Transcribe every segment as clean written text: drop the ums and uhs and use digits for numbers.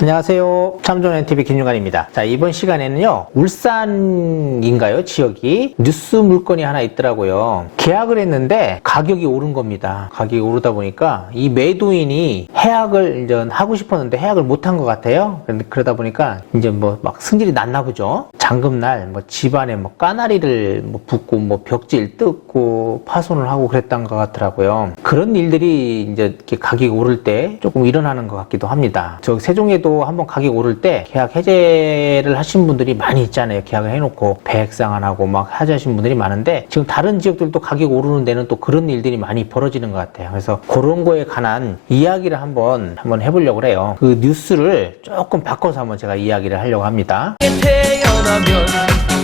안녕하세요. 참좋은TV 김윤관입니다. 자, 이번 시간에는요, 울산인가요? 지역이 뉴스 물건이 하나 있더라고요. 계약을 했는데 가격이 오른 겁니다. 가격이 오르다 보니까 이 매도인이 해약을 이제 하고 싶었는데 해약을 못한 것 같아요. 그러다 보니까 이제 뭐 막 승질이 났나 보죠. 잔금날 뭐 집안에 뭐 까나리를 뭐 붓고 뭐 벽지를 뜯고 파손을 하고 그랬던 것 같더라고요. 그런 일들이 이제 이렇게 가격이 오를 때 조금 일어나는 것 같기도 합니다. 저 세종에도 한번 가격 오를 때 계약 해제를 하신 분들이 많이 있잖아요. 계약을 해놓고 배액상환하고 막 해제하신 분들이 많은데 지금 다른 지역들도 가격 오르는 데는 또 그런 일들이 많이 벌어지는 것 같아요. 그래서 그런 거에 관한 이야기를 한번 해보려고 해요. 그 뉴스를 조금 바꿔서 한번 제가 이야기를 하려고 합니다.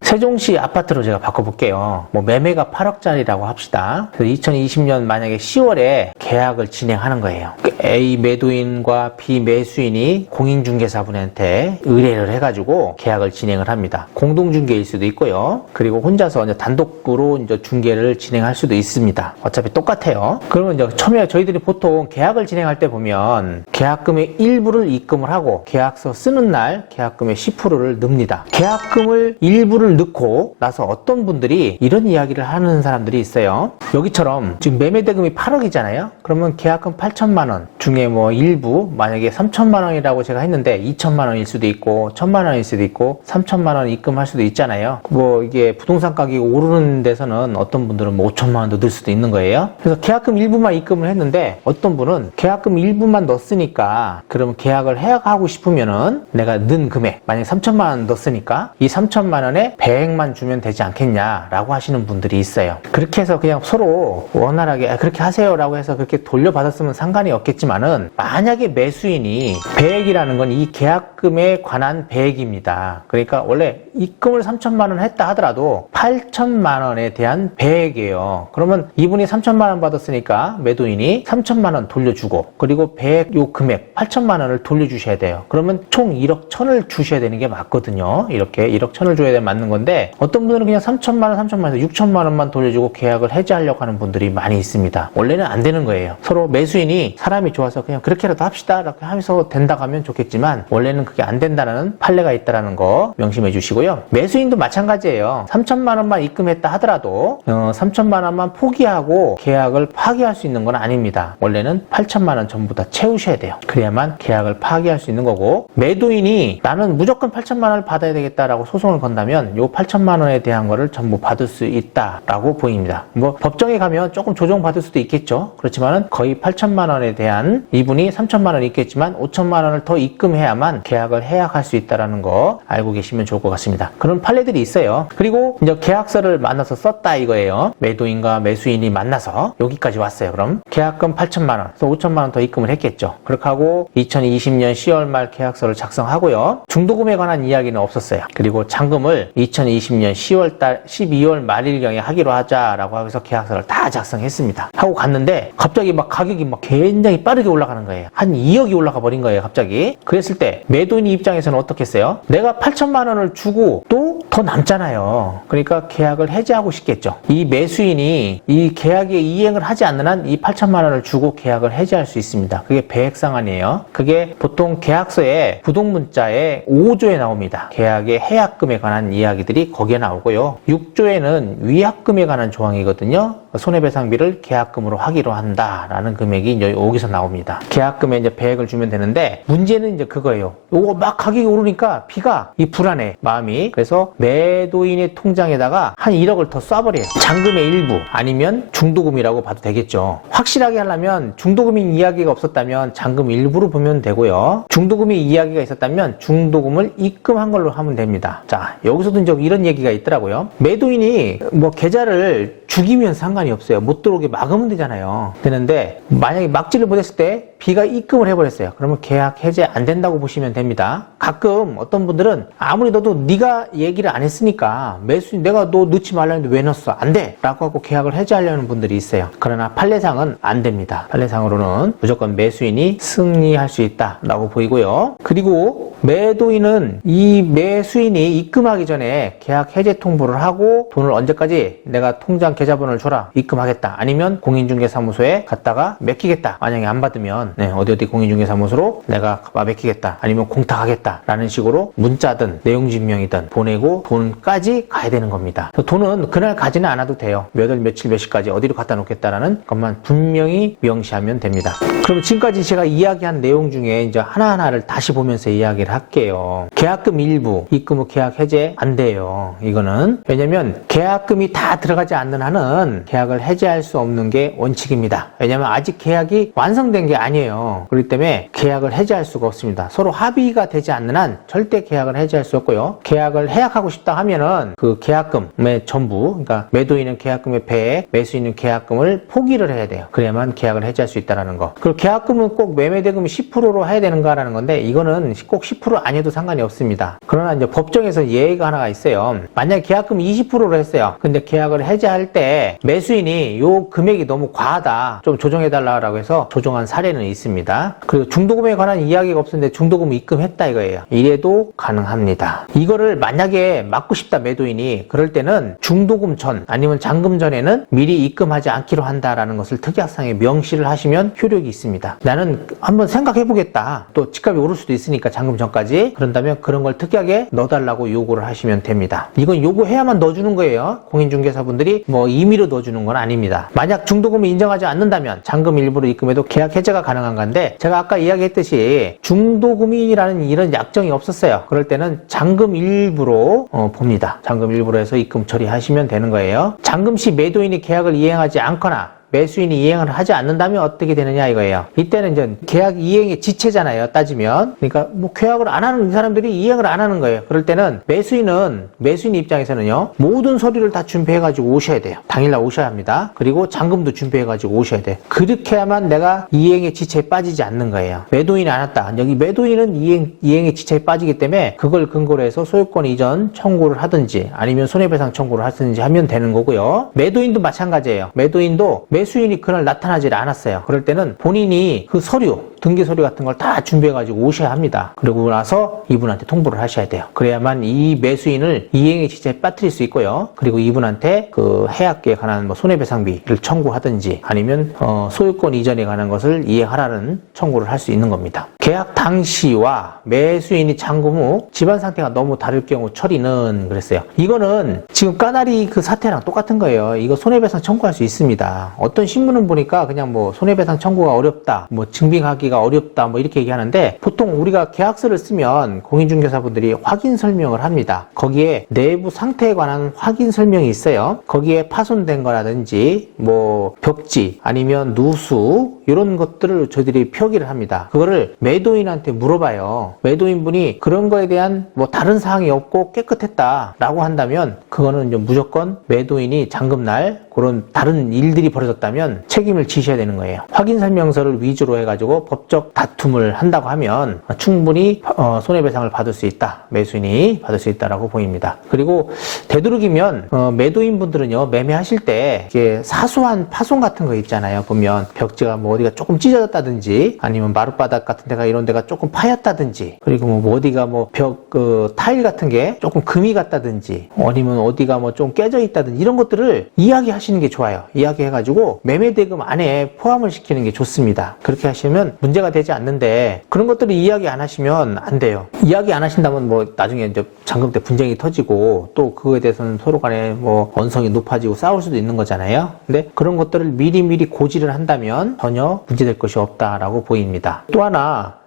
세종시 아파트로 제가 바꿔볼게요. 뭐 매매가 8억짜리라고 합시다. 그래서 2020년 만약에 10월에 계약을 진행하는 거예요. A 매도인과 B 매수인이 공인중개사분한테 의뢰를 해가지고 계약을 진행을 합니다. 공동중개일 수도 있고요. 그리고 혼자서 이제 단독으로 이제 중개를 진행할 수도 있습니다. 어차피 똑같아요. 그러면 이제 처음에 저희들이 보통 계약을 진행할 때 보면 계약금의 일부를 입금을 하고 계약서 쓰는 날 계약금의 10%를 넣습니다. 계약금을 일부를 넣고 나서 어떤 분들이 이런 이야기를 하는 사람들이 있어요. 여기처럼 지금 매매대금이 8억이잖아요. 그러면 계약금 8천만 원 중에 뭐 일부 만약에 3천만 원이라고 제가 했는데 2천만 원일 수도 있고 1천만 원일 수도 있고 3천만 원 입금할 수도 있잖아요. 뭐 이게 부동산 가격이 오르는 데서는 어떤 분들은 뭐 5천만 원도 넣을 수도 있는 거예요. 그래서 계약금 일부만 입금을 했는데 어떤 분은 계약금 일부만 넣었으니까 그러면 계약을 해약하고 싶으면은 내가 넣은 금액 만약에 3천만 원 넣었으니까 이 3천만 원에 배액만 주면 되지 않겠냐라고 하시는 분들이 있어요. 그렇게 해서 그냥 서로 원활하게 그렇게 하세요라고 해서 그렇게 돌려받았으면 상관이 없겠지만은 만약에 매수인이 배액이라는 건 이 계약금에 관한 배액입니다. 그러니까 원래 입금을 3천만 원 했다 하더라도 8천만 원에 대한 배액이에요. 그러면 이분이 3천만 원 받았으니까 매도인이 3천만 원 돌려주고 그리고 배액 요 금액 8천만 원을 돌려주셔야 돼요. 그러면 총 1억 1천을 주셔야 되는 게 맞거든요. 이렇게 1억 1천을 줘야 맞는 건데 어떤 분들은 그냥 3천만 원, 3천만 원에서 6천만 원만 돌려주고 계약을 해지하려고 하는 분들이 많이 있습니다. 원래는 안 되는 거예요. 서로 매수인이 사람이 좋아서 그냥 그렇게라도 합시다 이렇게 하면서 된다고 하면 좋겠지만 원래는 그게 안 된다는 판례가 있다는 거 명심해 주시고요. 매수인도 마찬가지예요. 3천만 원만 입금했다 하더라도 3천만 원만 포기하고 계약을 파기할 수 있는 건 아닙니다. 원래는 8천만 원 전부 다 채우셔야 돼요. 그래야만 계약을 파기할 수 있는 거고 매도인이 나는 무조건 8천만 원을 받아야 되겠다라고 소송을 건다면 요 8천만 원에 대한 거를 전부 받을 수 있다라고 보입니다. 뭐 법정에 가면 조금 조정받을 수도 있겠죠. 그렇지만은 거의 8천만 원에 대한 이분이 3천만 원 있겠지만 5천만 원을 더 입금해야만 계약을 해약할 수 있다라는 거 알고 계시면 좋을 것 같습니다. 그런 판례들이 있어요. 그리고 이제 계약서를 만나서 썼다 이거예요. 매도인과 매수인이 만나서 여기까지 왔어요. 그럼 계약금 8천만 원, 그래서 5천만 원 더 입금을 했겠죠. 그렇게 하고 2020년 10월 말 계약서를 작성하고요. 중도금에 관한 이야기는 없었어요. 그리고 잔금을 2020년 10월 달 12월 말일경에 하기로 하자라고 해서 계약서를 다 작성했습니다. 하고 갔는데 갑자기 막 가격이 막 굉장히 빠르게 올라가는 거예요. 한 2억이 올라가 버린 거예요. 갑자기. 그랬을 때 매도인 입장에서는 어떻겠어요? 내가 8천만 원을 주고 또 더 남잖아요. 그러니까 계약을 해지하고 싶겠죠. 이 매수인이 이 계약에 이행을 하지 않는 한 이 8천만 원을 주고 계약을 해지할 수 있습니다. 그게 배액상환이에요. 그게 보통 계약서에 부동문자에 5조에 나옵니다. 계약의 해약금에 관한 이야기들이 거기에 나오고요. 6조에는 위약금에 관한 조항이거든요. 손해배상비를 계약금으로 하기로 한다라는 금액이 이제 여기서 나옵니다. 계약금에 이제 배액을 주면 되는데 문제는 이제 그거예요. 요거 막 가격이 오르니까 피가 이 불안해 마음이. 그래서 매도인의 통장에다가 한 1억을 더 쏴버려요. 잔금의 일부 아니면 중도금이라고 봐도 되겠죠. 확실하게 하려면 중도금인 이야기가 없었다면 잔금 일부로 보면 되고요. 중도금이 이야기가 있었다면 중도금을 입금한 걸로 하면 됩니다. 자, 여기서도 이제 이런 얘기가 있더라고요. 매도인이 뭐 계좌를 죽이면 상관이 없어요. 못 들어오게 막으면 되잖아요. 되는데 만약에 막지를 못했을 때 B가 입금을 해버렸어요. 그러면 계약 해제 안 된다고 보시면 됩니다. 가끔 어떤 분들은 아무리 넣어도 네가 얘기를 안 했으니까 매수인 내가 너 넣지 말라는데 왜 넣었어? 안 돼! 라고 하고 계약을 해제하려는 분들이 있어요. 그러나 판례상은 안 됩니다. 판례상으로는 무조건 매수인이 승리할 수 있다라고 보이고요. 그리고 매도인은 이 매수인이 입금하기 전에 계약 해제 통보를 하고 돈을 언제까지 내가 통장 계좌번호를 줘라 입금하겠다, 아니면 공인중개사무소에 갔다가 맡기겠다, 만약에 안 받으면 어디 공인중개사무소로 내가 맡기겠다, 아니면 공탁하겠다 라는 식으로 문자든 내용증명이든 보내고 돈까지 가야 되는 겁니다. 돈은 그날 가지는 않아도 돼요. 몇 월 며칠 몇 시까지 어디로 갖다 놓겠다라는 것만 분명히 명시하면 됩니다. 그럼 지금까지 제가 이야기한 내용 중에 이제 하나하나를 다시 보면서 이야기를 할게요. 계약금 일부 입금 후 계약 해제 안 돼요. 이거는 왜냐면 계약금이 다 들어가지 않는 한은 계약을 해제할 수 없는 게 원칙입니다. 왜냐면 아직 계약이 완성된 게 아니에요. 그렇기 때문에 계약을 해제할 수가 없습니다. 서로 합의가 되지 않는 한 절대 계약을 해제할 수 없고요. 계약을 해약하고 싶다 하면은 그 계약금의 전부, 그러니까 매도인은 계약금의 배에 매수인은 계약금을 포기를 해야 돼요. 그래야만 계약을 해제할 수 있다는 거. 그리고 계약금은 꼭 매매대금이 10%로 해야 되는가라는 건데, 이거는 꼭 10% 아니어도 상관이 없습니다. 그러나 이제 법정에서 예의가 하나가 있어요. 만약에 계약금이 20%로 했어요. 근데 계약을 해제할 때 매수인이 요 금액이 너무 과하다, 좀 조정해달라고 해서 조정한 사례는 있습니다. 그리고 중도금에 관한 이야기가 없었는데 중도금 입금했다 이거예요. 이래도 가능합니다. 이거를 만약에 막고 싶다 매도인이, 그럴 때는 중도금 전 아니면 잔금 전에는 미리 입금하지 않기로 한다라는 것을 특약상에 명시를 하시면 효력이 있습니다. 나는 한번 생각해보겠다, 또 집값이 오를 수도 있으니까 잔금 전까지, 그런다면 그런 걸 특약에 넣어달라고 요구를 하시면 됩니다. 이건 요구해야만 넣어주는 거예요. 공인중개사분들이 뭐 임의로 넣어주는 건 아닙니다. 만약 중도금을 인정하지 않는다면 잔금 일부로 입금해도 계약 해제가 가능한 건데, 제가 아까 이야기했듯이 중도금이라는 이런 약정이 없었어요. 그럴 때는 잔금 일부로 봅니다. 잔금 일부로 해서 입금 처리하시면 되는 거예요. 잔금 시 매도인이 계약을 이행하지 않거나 매수인이 이행을 하지 않는다면 어떻게 되느냐 이거예요. 이때는 이제 계약 이행의 지체잖아요, 따지면. 그러니까 뭐 계약을 안 하는, 이 사람들이 이행을 안 하는 거예요. 그럴 때는 매수인 입장에서는요, 모든 서류를 다 준비해가지고 오셔야 돼요. 당일날 오셔야 합니다. 그리고 잔금도 준비해가지고 오셔야 돼요. 그렇게 해야만 내가 이행의 지체에 빠지지 않는 거예요. 매도인이 안 왔다, 여기 매도인은 이행의 지체에 빠지기 때문에 그걸 근거로 해서 소유권 이전 청구를 하든지 아니면 손해배상 청구를 하든지 하면 되는 거고요. 매도인도 마찬가지예요. 매도인도 매수인이 그날 나타나질 않았어요. 그럴 때는 본인이 그 서류, 등기 서류 같은 걸 다 준비해가지고 오셔야 합니다. 그러고 나서 이분한테 통보를 하셔야 돼요. 그래야만 이 매수인을 이행의 지체에 빠뜨릴 수 있고요. 그리고 이분한테 그 해약에 관한 뭐 손해배상비를 청구하든지 아니면 소유권 이전에 관한 것을 이행하라는 청구를 할 수 있는 겁니다. 계약 당시와 매수인이 잔금 후 집안 상태가 너무 다를 경우 처리는 그랬어요. 이거는 지금 까나리 그 사태랑 똑같은 거예요. 이거 손해배상 청구할 수 있습니다. 어떤 신문은 보니까 그냥 뭐 손해배상 청구가 어렵다, 뭐 증빙하기가 어렵다, 뭐 이렇게 얘기하는데, 보통 우리가 계약서를 쓰면 공인중개사분들이 확인 설명을 합니다. 거기에 내부 상태에 관한 확인 설명이 있어요. 거기에 파손된 거라든지 뭐 벽지 아니면 누수 이런 것들을 저희들이 표기를 합니다. 그거를 매도인한테 물어봐요. 매도인분이 그런 거에 대한 뭐 다른 사항이 없고 깨끗했다라고 한다면 그거는 이제 무조건 매도인이 잔금날 그런 다른 일들이 벌어졌다면 책임을 지셔야 되는 거예요. 확인 설명서를 위주로 해가지고 법적 다툼을 한다고 하면 충분히 손해배상을 받을 수 있다, 매수인이 받을 수 있다라고 보입니다. 그리고 되도록이면 매도인분들은요, 매매하실 때 이게 사소한 파손 같은 거 있잖아요. 보면 벽지가 뭐 어디가 조금 찢어졌다든지 아니면 마룻바닥 같은 데가 이런 데가 조금 파였다든지, 그리고 뭐 어디가 뭐 벽 타일 같은 게 조금 금이 갔다든지 아니면 어디가 뭐 좀 깨져 있다든지 이런 것들을 이야기하시는 게 좋아요. 이야기해가지고 매매대금 안에 포함을 시키는 게 좋습니다. 그렇게 하시면 문제가 되지 않는데, 그런 것들을 이야기 안 하시면 안 돼요. 이야기 안 하신다면 뭐 나중에 이제 잔금 때 분쟁이 터지고 또 그거에 대해서는 서로 간에 뭐 언성이 높아지고 싸울 수도 있는 거잖아요. 근데 그런 것들을 미리미리 고지를 한다면 전혀 문제될 것이 없다라고 보입니다. 또 하나,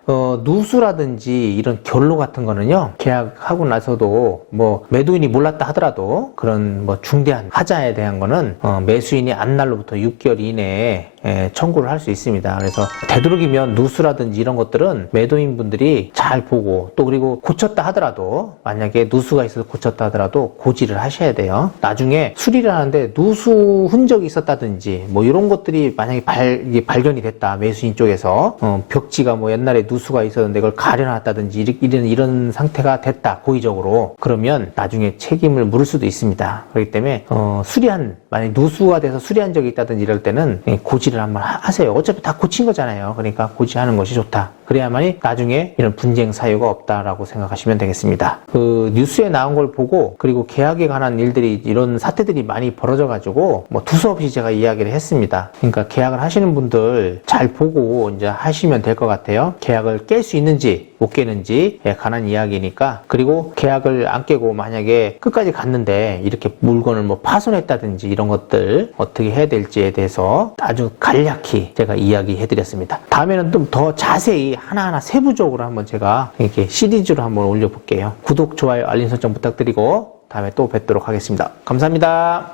누수라든지 이런 결로 같은 거는요, 계약하고 나서도 뭐 매도인이 몰랐다 하더라도 그런 뭐 중대한 하자에 대한 거는 매수인이 안 날로부터 6개월 이내에 청구를 할 수 있습니다. 그래서 되도록이면 누수라든지 이런 것들은 매도인 분들이 잘 보고, 또 그리고 고쳤다 하더라도, 만약에 누수가 있어서 고쳤다 하더라도 고지를 하셔야 돼요. 나중에 수리를 하는데 누수 흔적이 있었다든지 뭐 이런 것들이 만약에 발견이 됐다, 매수인 쪽에서 벽지가 뭐 옛날에 누수가 있었는데 그걸 가려놨다든지 이런 상태가 됐다, 고의적으로, 그러면 나중에 책임을 물을 수도 있습니다. 그렇기 때문에 만약에 누수가 돼서 수리한 적이 있다든지 이럴 때는 고지를 고지를 한번 하세요. 어차피 다 고친 거잖아요. 그러니까 고지하는 것이 좋다. 그래야만이 나중에 이런 분쟁 사유가 없다라고 생각하시면 되겠습니다. 그 뉴스에 나온 걸 보고 그리고 계약에 관한 일들이 이런 사태들이 많이 벌어져가지고 뭐 두서없이 제가 이야기를 했습니다. 그러니까 계약을 하시는 분들 잘 보고 이제 하시면 될 것 같아요. 계약을 깰 수 있는지 못 깨는지에 관한 이야기니까. 그리고 계약을 안 깨고 만약에 끝까지 갔는데 이렇게 물건을 뭐 파손했다든지 이런 것들 어떻게 해야 될지에 대해서 아주 간략히 제가 이야기해 드렸습니다. 다음에는 좀 더 자세히 하나하나 세부적으로 한번 제가 이렇게 시리즈로 한번 올려볼게요. 구독, 좋아요, 알림 설정 부탁드리고 다음에 또 뵙도록 하겠습니다. 감사합니다.